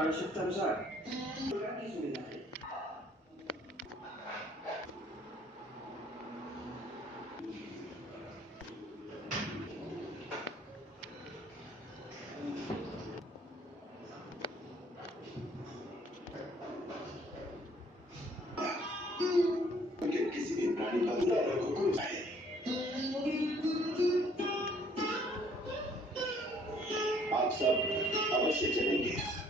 आवश्यकतानुसार प्रोग्राम की सुविधा है। किसी भी प्राणी का हुक्म है। आप सब अवश्य चलेंगे।